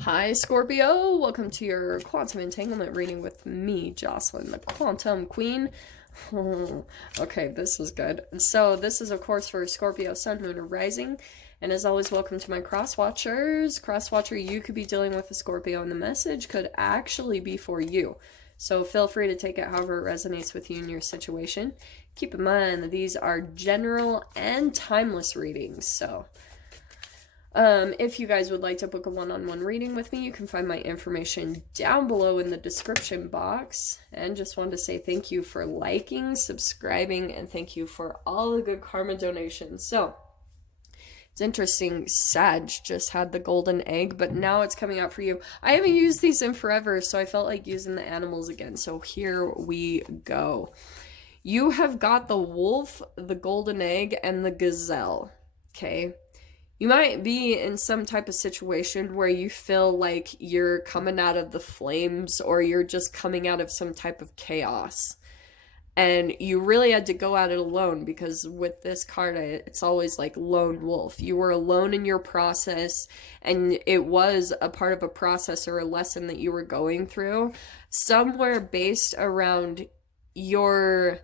Hi, Scorpio. Welcome to your quantum entanglement reading with me, Jocelyn, the quantum queen. Okay, this is good. So, this is, of course, for Scorpio, Sun, Moon, or Rising. And as always, welcome to my cross watchers. Cross watcher, you could be dealing with a Scorpio, and the message could actually be for you. So, feel free to take it however it resonates with you in your situation. Keep in mind that these are general and timeless readings. So, if you guys would like to book a one-on-one reading with me, you can find my information down below in the description box. And just wanted to say thank you for liking, subscribing, and thank you for all the good karma donations. So, it's interesting, Sag just had the golden egg, but now it's coming out for you. I haven't used these in forever, so I felt like using the animals again. So here we go. You have got the wolf, the golden egg, and the gazelle. Okay? You might be in some type of situation where you feel like you're coming out of the flames or you're just coming out of some type of chaos. And you really had to go at it alone because with this card, it's always like lone wolf. You were alone in your process, and it was a part of a process or a lesson that you were going through, somewhere based around your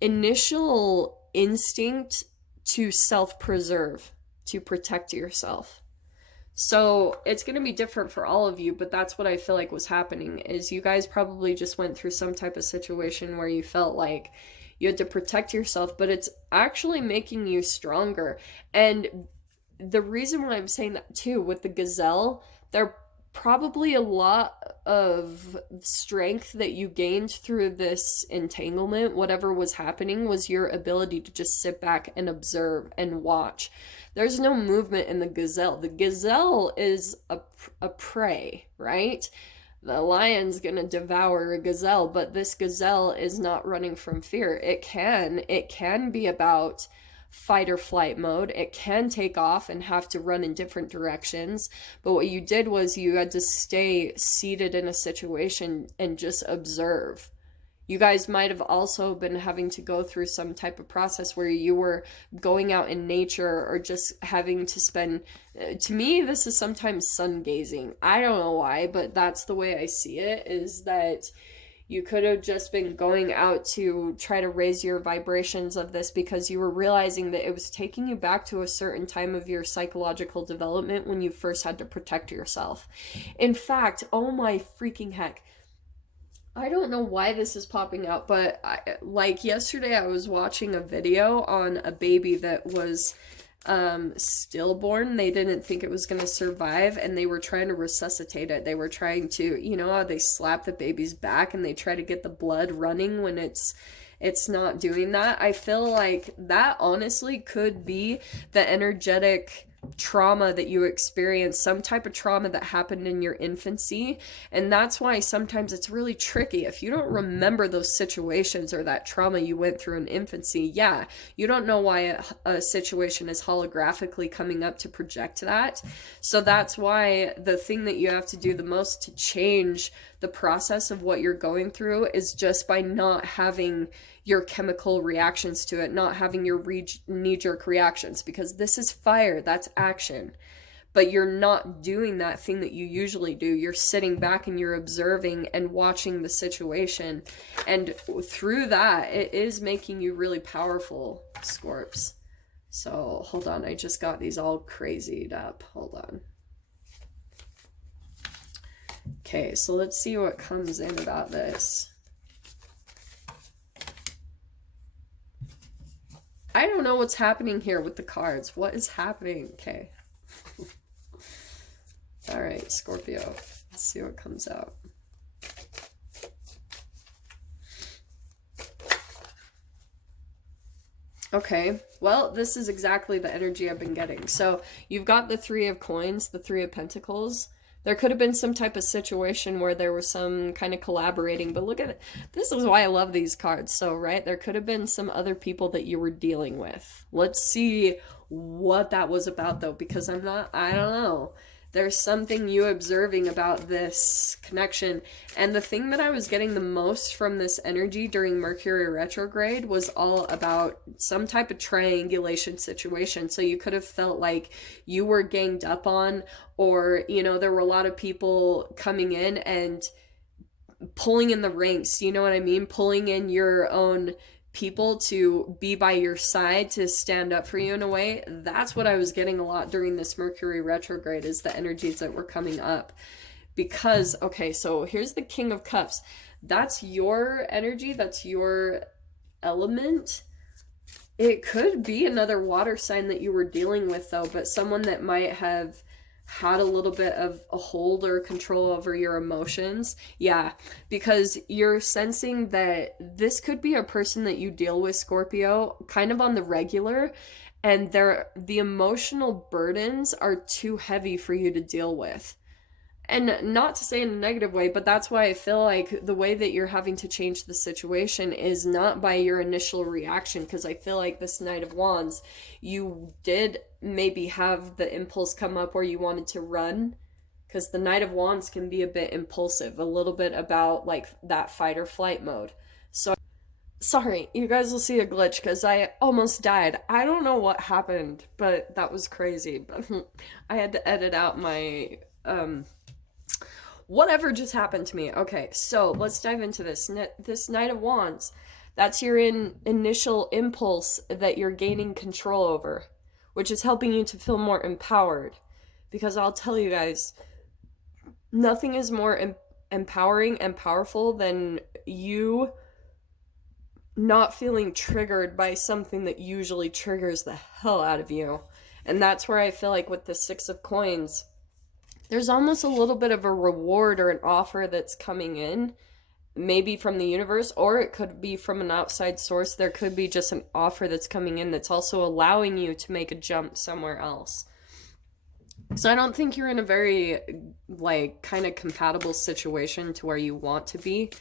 initial instinct to self-preserve, to protect yourself. So it's going to be different for all of you, but that's what I feel like was happening is you guys probably just went through some type of situation where you felt like you had to protect yourself, but it's actually making you stronger. And the reason why I'm saying that too with the gazelle, there probably a lot of strength that you gained through this entanglement, whatever was happening, was your ability to just sit back and observe and watch. There's no movement in the gazelle. The gazelle is a prey, right? The lion's gonna devour a gazelle, but this gazelle is not running from fear. It can be about fight or flight mode. It can take off and have to run in different directions. But what you did was you had to stay seated in a situation and just observe. You guys might have also been having to go through some type of process where you were going out in nature or just having to spend. To me, this is sometimes sun gazing. I don't know why, but that's the way I see it, is that you could have just been going out to try to raise your vibrations of this because you were realizing that it was taking you back to a certain time of your psychological development when you first had to protect yourself. In fact, oh my freaking heck. I don't know why this is popping out, but like yesterday I was watching a video on a baby that was stillborn. They didn't think it was going to survive, and they were trying to resuscitate it. They were trying to, you know how they slap the baby's back and they try to get the blood running when it's not doing that. I feel like that honestly could be the energetic trauma that you experience, some type of trauma that happened in your infancy. And that's why sometimes it's really tricky if you don't remember those situations or that trauma you went through in infancy. Yeah, you don't know why a situation is holographically coming up to project that. So that's why the thing that you have to do the most to change the process of what you're going through is just by not having your chemical reactions to it, not having your knee-jerk reactions, because this is fire, that's action. But you're not doing that thing that you usually do. You're sitting back and you're observing and watching the situation. And through that, it is making you really powerful, Scorps. So, hold on, I just got these all crazied up. Hold on. Okay, so let's see what comes in about this. I don't know what's happening here with the cards. What is happening? Okay. All right, Scorpio. Let's see what comes out. Okay, well, this is exactly the energy I've been getting. So you've got the Three of Coins, the Three of Pentacles. There could have been some type of situation where there was some kind of collaborating, but look at it. This is why I love these cards. So, right, there could have been some other people that you were dealing with. Let's see what that was about, though, because I don't know. There's something you observing about this connection. And the thing that I was getting the most from this energy during Mercury retrograde was all about some type of triangulation situation. So you could have felt like you were ganged up on, or, you know, there were a lot of people coming in and pulling in the ranks, you know what I mean? Pulling in your own people to be by your side, to stand up for you in a way. That's what I was getting a lot during this Mercury retrograde, is the energies that were coming up. Because, okay, so here's the King of Cups. That's your energy, that's your element. It could be another water sign that you were dealing with, though, but someone that might have had a little bit of a hold or control over your emotions. Yeah, because you're sensing that this could be a person that you deal with, Scorpio, kind of on the regular, and the emotional burdens are too heavy for you to deal with. And not to say in a negative way, but that's why I feel like the way that you're having to change the situation is not by your initial reaction. Because I feel like this Knight of Wands, you did maybe have the impulse come up where you wanted to run. Because the Knight of Wands can be a bit impulsive, a little bit about like that fight or flight mode. So, sorry, you guys will see a glitch because I almost died. I don't know what happened, but that was crazy. But I had to edit out my whatever just happened to me. Okay, so let's dive into this. This Knight of Wands, that's your initial impulse that you're gaining control over, which is helping you to feel more empowered. Because I'll tell you guys, nothing is more empowering and powerful than you not feeling triggered by something that usually triggers the hell out of you. And that's where I feel like with the Six of Coins, there's almost a little bit of a reward or an offer that's coming in, maybe from the universe, or it could be from an outside source. There could be just an offer that's coming in that's also allowing you to make a jump somewhere else. So I don't think you're in a very, like, kind of compatible situation to where you want to be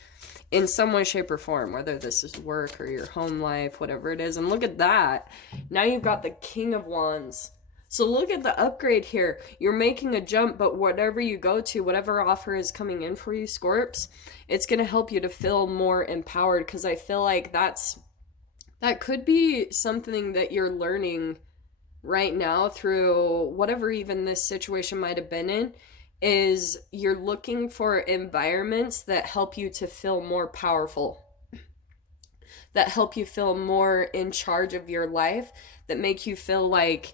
in some way, shape, or form, whether this is work or your home life, whatever it is. And look at that. Now you've got the King of Wands. So look at the upgrade here. You're making a jump, but whatever you go to, whatever offer is coming in for you, Scorps, it's going to help you to feel more empowered, because I feel like that could be something that you're learning right now through whatever even this situation might have been in, is you're looking for environments that help you to feel more powerful, that help you feel more in charge of your life, that make you feel like,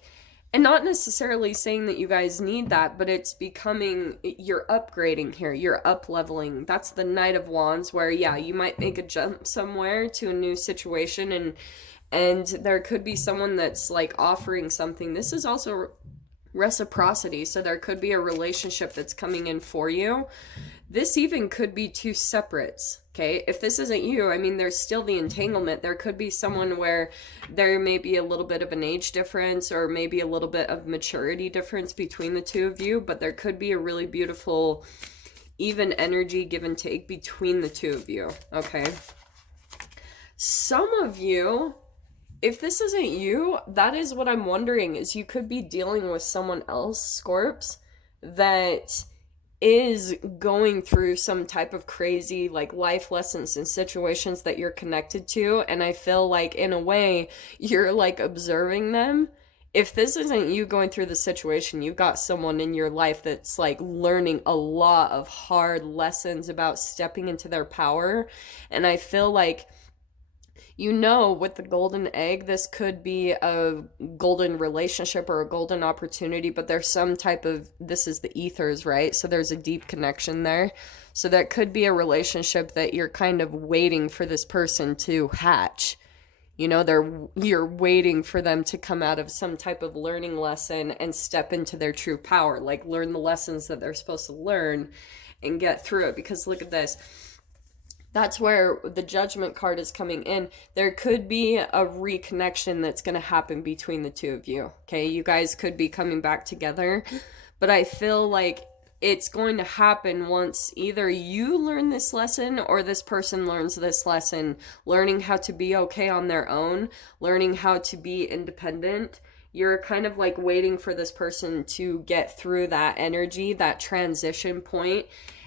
and not necessarily saying that you guys need that, but it's becoming, you're upgrading here, you're up leveling. That's the Knight of Wands, where, yeah, you might make a jump somewhere to a new situation, and there could be someone that's like offering something. This is also reciprocity, so there could be a relationship that's coming in for you. This even could be two separates, okay? If this isn't you, I mean, there's still the entanglement. There could be someone where there may be a little bit of an age difference, or maybe a little bit of maturity difference between the two of you, but there could be a really beautiful, even energy give and take between the two of you, okay? Some of you, if this isn't you, that is what I'm wondering, is you could be dealing with someone else, Scorps, that is going through some type of crazy, like, life lessons and situations that you're connected to, and I feel like, in a way, you're, like, observing them. If this isn't you going through the situation, you've got someone in your life that's, like, learning a lot of hard lessons about stepping into their power, and I feel like, you know, with the golden egg, this could be a golden relationship or a golden opportunity, but there's some type of, this is the ethers, right? So there's a deep connection there. So that could be a relationship that you're kind of waiting for this person to hatch. You know, you're waiting for them to come out of some type of learning lesson and step into their true power, like learn the lessons that they're supposed to learn and get through it. Because look at this. That's where the Judgment card is coming in. There could be a reconnection that's going to happen between the two of you, okay? You guys could be coming back together, but I feel like it's going to happen once either you learn this lesson or this person learns this lesson, learning how to be okay on their own, learning how to be independent, You're kind of like waiting for this person to get through that energy, that transition point.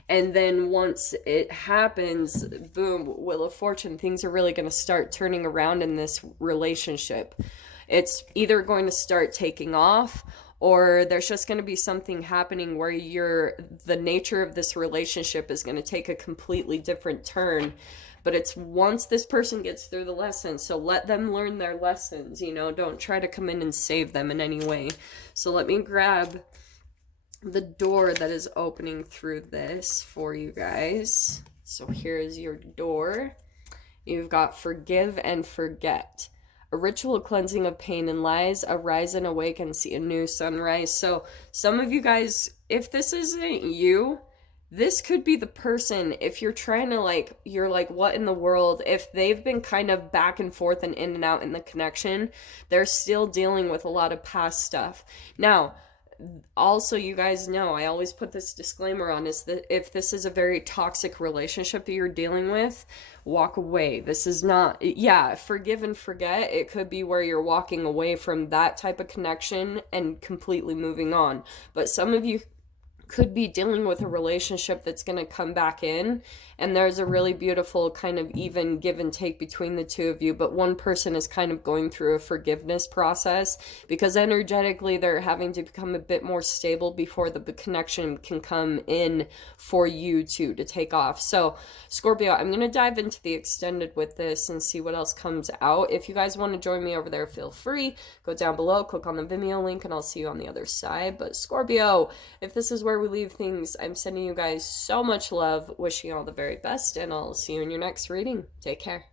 And then once it happens, boom, Wheel of Fortune, things are really going to start turning around in this relationship. It's either going to start taking off, or there's just going to be something happening where the nature of this relationship is going to take a completely different turn. But it's once this person gets through the lesson, so let them learn their lessons, you know, don't try to come in and save them in any way. So let me grab the door that is opening through this for you guys. So here's your door. You've got forgive and forget. A ritual cleansing of pain and lies, arise and awake and see a new sunrise. So some of you guys, if this isn't you, this could be the person. If you're trying to like, you're like, what in the world? If they've been kind of back and forth and in and out in the connection, they're still dealing with a lot of past stuff. Now, also, you guys know, I always put this disclaimer on, is that if this is a very toxic relationship that you're dealing with, walk away. This is not, yeah, forgive and forget. It could be where you're walking away from that type of connection and completely moving on. But some of you could be dealing with a relationship that's going to come back in, and there's a really beautiful kind of even give and take between the two of you, but one person is kind of going through a forgiveness process because energetically they're having to become a bit more stable before the connection can come in for you two to take off. So Scorpio, I'm going to dive into the extended with this and see what else comes out. If you guys want to join me over there, feel free. Go down below, click on the Vimeo link, and I'll see you on the other side. But Scorpio, if this is where we leave things, I'm sending you guys so much love, wishing you all the very best, and I'll see you in your next reading. Take care.